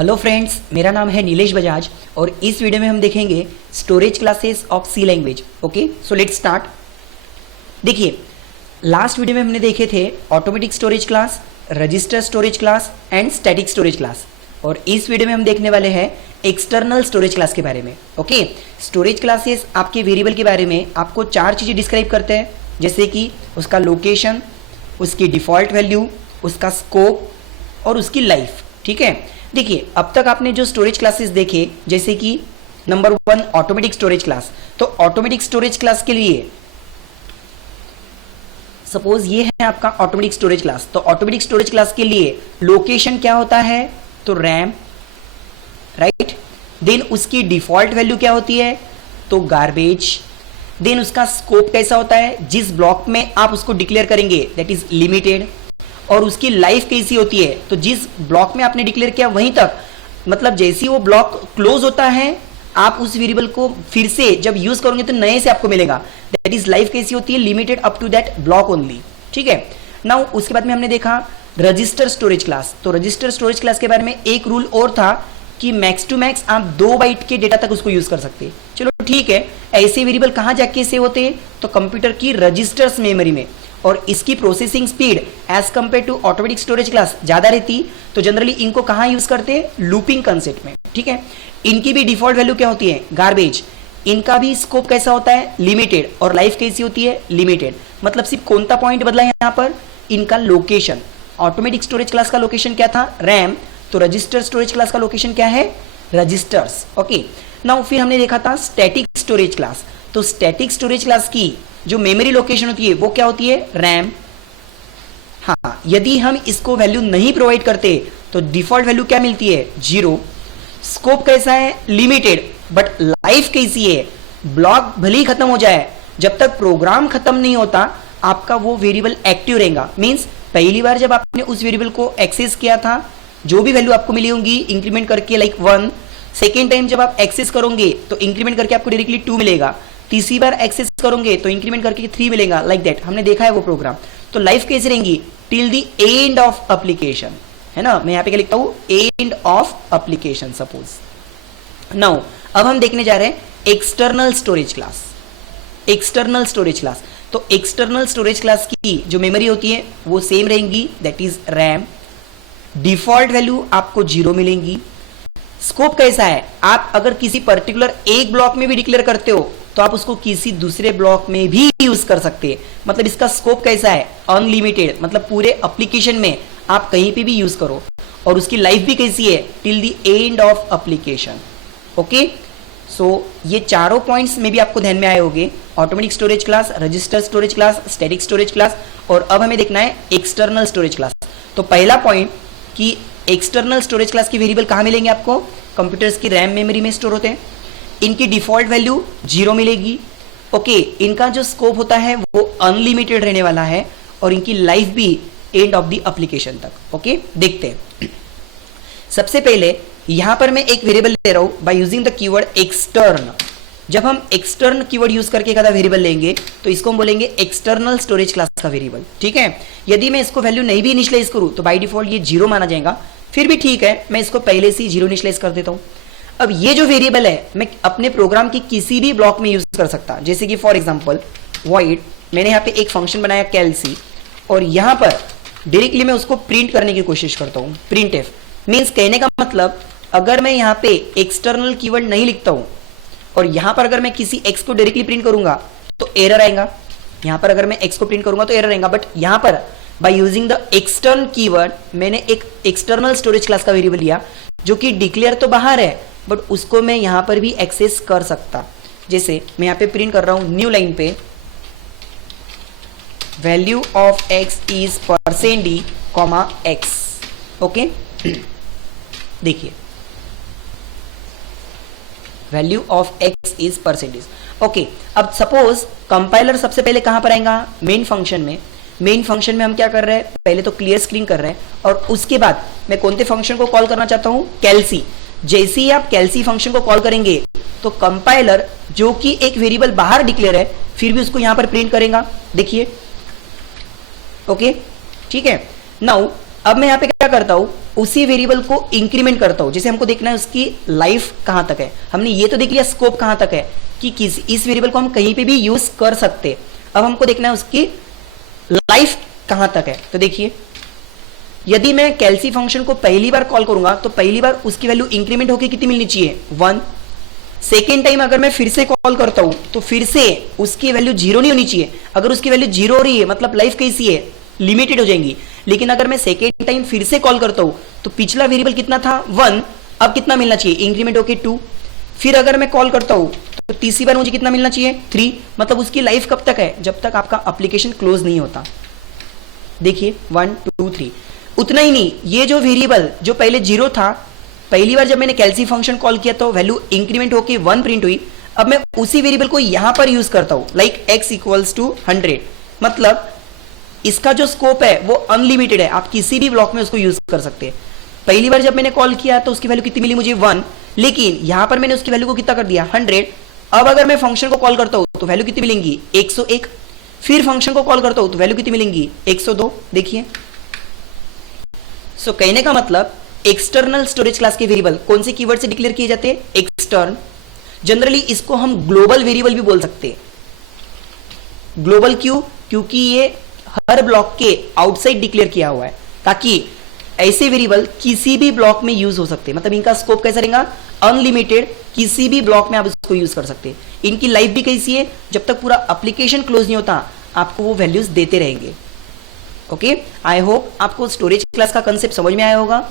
Hello friends, मेरा नाम है नीलेश बजाज और इस वीडियो में हम देखेंगे storage classes of C language. Okay, so let's start. देखिए, लास्ट वीडियो में हमने देखे थे automatic storage class, register storage class and static storage class, और इस वीडियो में हम देखने वाले हैं एक्सटर्नल स्टोरेज क्लास के बारे में। ओके, स्टोरेज क्लासेस आपके वेरिएबल के बारे में आपको चार चीज़ें डिस्क्राइब करते हैं, जैसे कि उसका लोकेशन, उसकी डिफ़ॉल्ट वैल्यू, उसका स्कोप और उसकी लाइफ। ठीक है, देखिए अब तक आपने जो स्टोरेज क्लासेस देखे, जैसे कि नंबर 1 ऑटोमेटिक स्टोरेज क्लास। तो ऑटोमेटिक स्टोरेज क्लास के लिए सपोज ये है आपका ऑटोमेटिक स्टोरेज क्लास, तो ऑटोमेटिक स्टोरेज क्लास के लिए लोकेशन क्या होता है, तो रैम, राइट। देन उसकी डिफॉल्ट वैल्यू क्या होती है, तो गार्बेज। देन उसका स्कोप कैसा होता है, जिस ब्लॉक में आप उसको डिक्लेयर करेंगे दैट इज लिमिटेड। और उसकी लाइफ कैसी होती है, तो जिस ब्लॉक में आपने डिक्लेयर किया वहीं तक, मतलब जैसे ही वो ब्लॉक क्लोज होता है आप उस वेरिएबल को फिर से जब यूज करोगे तो नए से आपको मिलेगा, दैट इज लाइफ कैसी होती है, limited up to that block only. ठीक है, नाउ उसके बाद में हमने देखा रजिस्टर स्टोरेज क्लास। तो रजिस्टर स्टोरेज क्लास के बारे में एक रूल और था कि मैक्स टू मैक्स आप 2 बाइट के डेटा तक उसको यूज कर सकते हैं। चलो ठीक है, ऐसे वेरिएबल कहां जाके सेव होते हैं, तो कंप्यूटर की रजिस्टर्स मेमोरी में, और इसकी processing speed as compare to automatic storage class ज्यादा रहती, तो जनरली इनको कहां यूज करते हैं, लूपिंग कंसेप्ट में। ठीक है, इनकी भी डिफॉल्ट वैल्यू क्या होती है, गार्बेज। इनका भी स्कोप कैसा होता है, लिमिटेड, और लाइफ कैसी होती है, लिमिटेड। मतलब सिर्फ कौन सा पॉइंट बदला है यहां पर, इनका लोकेशन। ऑटोमेटिक स्टोरेज क्लास का लोकेशन क्या था, रैम, तो रजिस्टर स्टोरेज क्लास का लोकेशन क्या है, रजिस्टर्स। ओके, नाउ फिर हमने देखा था स्टैटिक स्टोरेज क्लास। तो स्टैटिक स्टोरेज क्लास की जो मेमोरी लोकेशन होती है वो क्या होती है, रैम। हाँ, यदि हम इसको वैल्यू नहीं प्रोवाइड करते तो डिफॉल्ट वैल्यू क्या मिलती है, 0। स्कोप कैसा है, लिमिटेड, बट लाइफ कैसी है, ब्लॉक भले ही खत्म हो जाए, जब तक प्रोग्राम खत्म नहीं होता आपका वो वेरिएबल एक्टिव रहेगा। मींस पहली बार जब आपने उस वेरिएबल को एक्सेस किया था, जो भी वैल्यू आपको मिली होंगी इंक्रीमेंट करके लाइक 1, सेकेंड टाइम जब आप एक्सेस करोगे तो इंक्रीमेंट करके आपको डायरेक्टली 2 मिलेगा, तीसरी बार एक्सेस करोगे तो इंक्रीमेंट करके 3 मिलेगा, लाइक दैट। हमने देखा है वो प्रोग्राम। तो लाइफ कैसे रहेंगी, till the end of application, है ना। मैं यहां पे क्या लिखता हूं, and of application suppose. Now अब हम देखने जा रहे हैं external storage class. External storage class, तो एक्सटर्नल स्टोरेज क्लास की जो मेमोरी होती है वो सेम रहेंगी, that is RAM. Default value आपको 0 मिलेंगी। स्कोप कैसा है, आप अगर किसी पर्टिकुलर एक ब्लॉक में भी डिक्लेयर करते हो तो आप उसको किसी दूसरे ब्लॉक में भी यूज कर सकते हैं। मतलब इसका स्कोप कैसा है, अनलिमिटेड, मतलब पूरे एप्लीकेशन में आप कहीं पे भी यूज करो। और उसकी लाइफ भी कैसी है, till the end of application. Okay, so ये चारों पॉइंट्स में भी आपको ध्यान में आए होंगे, automatic storage class, register storage class, static storage class. और अब हमें देखना है एक्सटर्नल स्टोरेज क्लास। तो पहला पॉइंट कि एक्सटर्नल स्टोरेज क्लास के वेरिएबल कहां मिलेंगे आपको, कंप्यूटर्स की रैम मेमोरी में स्टोर होते हैं। इनकी डिफॉल्ट वैल्यू 0 मिलेगी। ओके, इनका जो स्कोप होता है वो अनलिमिटेड रहने वाला है, और इनकी लाइफ भी एंड ऑफ द एप्लीकेशन तक। ओके, देखते हैं। सबसे पहले यहां पर मैं एक वेरिएबल ले रहा हूं by using the keyword extern. जब हम एक्सटर्न कीवर्ड यूज करके एक आधा वेरिएबल लेंगे तो इसको हम बोलेंगे एक्सटर्नल स्टोरेज क्लास का वेरिएबल। ठीक है, यदि मैं इसको वैल्यू नहीं भी इनिशियलाइज करूं तो बाय डिफॉल्ट ये 0 माना जाएगा, फिर भी ठीक है, मैं इसको पहले से 0 इनिशियलाइज कर देता हूं। अब ये जो वेरिएबल है मैं अपने प्रोग्राम की किसी भी ब्लॉक में यूज कर सकता, जैसे कि फॉर एग्जांपल वॉइड, मैंने यहाँ पे एक फंक्शन बनाया कैलसी, और यहाँ पर डायरेक्टली मैं उसको प्रिंट करने की कोशिश करता हूँ, प्रिंट एफ। मीन्स कहने का मतलब अगर मैं यहाँ पे एक्सटर्नल कीवर्ड नहीं लिखता हूँ और यहाँ पर अगर मैं किसी एक्स को डायरेक्टली प्रिंट करूंगा तो एरर आएगा, यहाँ पर अगर मैं एक्स को प्रिंट करूंगा तो एरर आएगा। बट यहाँ पर by using the extern keyword मैंने एक एक्सटर्नल स्टोरेज क्लास का वेरिएबल लिया जो कि डिक्लेयर तो बाहर है, बट उसको मैं यहां पर भी एक्सेस कर सकता। जैसे मैं यहां पे प्रिंट कर रहा हूं न्यू लाइन पे, value of x is %d, x. Okay, देखिए value of x is %। Okay, अब सपोज कंपाइलर सबसे पहले कहां पर आएगा, मेन फंक्शन में। मेन फंक्शन में हम क्या कर रहे हैं, पहले तो क्लियर स्क्रीन कर रहे हैं, और उसके बाद मैं कौन से फंक्शन को कॉल करना चाहता हूं, कैलसी। जैसे ही आप कैलसी फंक्शन को कॉल करेंगे तो कंपाइलर जो कि एक वेरिएबल बाहर डिक्लेयर है फिर भी उसको यहां पर प्रिंट करेगा। देखिए, ओके, ठीक है। नाउ अब मैं यहाँ पे क्या करता हूँ, उसी वेरिएबल को इंक्रीमेंट करता हूँ। जैसे हमको देखना है उसकी लाइफ कहाँ तक है, हमने ये तो देख लिया स्कोप कहाँ तक है कि इस वेरिएबल को हम कहीं पे भी यूज कर सकते। अब हमको देखना है उसकी लाइफ कहां तक है। तो देखिए, यदि मैं कैलसी फंक्शन को पहली बार कॉल करूंगा तो पहली बार उसकी वैल्यू इंक्रीमेंट होकर कितनी मिलनी चाहिए, 1। सेकेंड टाइम अगर मैं फिर से कॉल करता हूं तो फिर से उसकी वैल्यू 0 नहीं होनी चाहिए। अगर उसकी वैल्यू 0 हो रही है मतलब लाइफ कैसी है, लिमिटेड हो जाएंगी। लेकिन अगर मैं सेकेंड टाइम फिर से कॉल करता हूं तो पिछला वेरिएबल कितना था, 1, अब कितना मिलना चाहिए, इंक्रीमेंट होके 2। फिर अगर मैं कॉल करता हूं तो तीसरी बार मुझे कितना मिलना चाहिए, 3। मतलब उसकी लाइफ कब तक है, जब तक आपका एप्लीकेशन क्लोज नहीं होता। देखिए 1 2 3। उतना ही नहीं, ये जो वेरिएबल जो पहले 0 था, पहली बार जब मैंने कैलसी फंक्शन कॉल किया तो वैल्यू इंक्रीमेंट होके 1 प्रिंट हुई। अब मैं उसी वेरिएबल को यहां पर यूज करता हूं, लाइक x इक्वल्स टू 100। मतलब इसका जो स्कोप है वो अनलिमिटेड है, आप किसी भी ब्लॉक में उसको यूज कर सकते हैं। पहली बार जब मैंने कॉल किया तो उसकी वैल्यू कितनी मिली मुझे, 1। लेकिन यहां पर मैंने उसकी वैल्यू को कितना कर दिया, 100। अब अगर मैं फंक्शन को कॉल करता हूं तो वैल्यू कितनी मिलेंगी, 101। फिर फंक्शन को कॉल करता हूं तो वैल्यू कितनी मिलेंगी, 102। देखिए, सो कहने का मतलब एक्सटर्नल स्टोरेज क्लास के वेरिएबल कौन से कीवर्ड से डिक्लेयर किए जाते हैं, एक्सटर्न। जनरली इसको हम ग्लोबल वेरिएबल भी बोल सकते हैं। ग्लोबल क्यों, क्योंकि ये हर ब्लॉक के आउटसाइड डिक्लेयर किया हुआ है, ताकि ऐसे वेरिएबल किसी भी ब्लॉक में यूज हो सकते हैं। मतलब इनका स्कोप कैसा रहेगा, अनलिमिटेड, किसी भी ब्लॉक में आप इसको यूज कर सकते हैं। इनकी लाइफ भी कैसी है, जब तक पूरा एप्लीकेशन क्लोज नहीं होता आपको वो वैल्यूज देते रहेंगे। ओके, आई होप आपको स्टोरेज क्लास का कंसेप्ट समझ में आया होगा।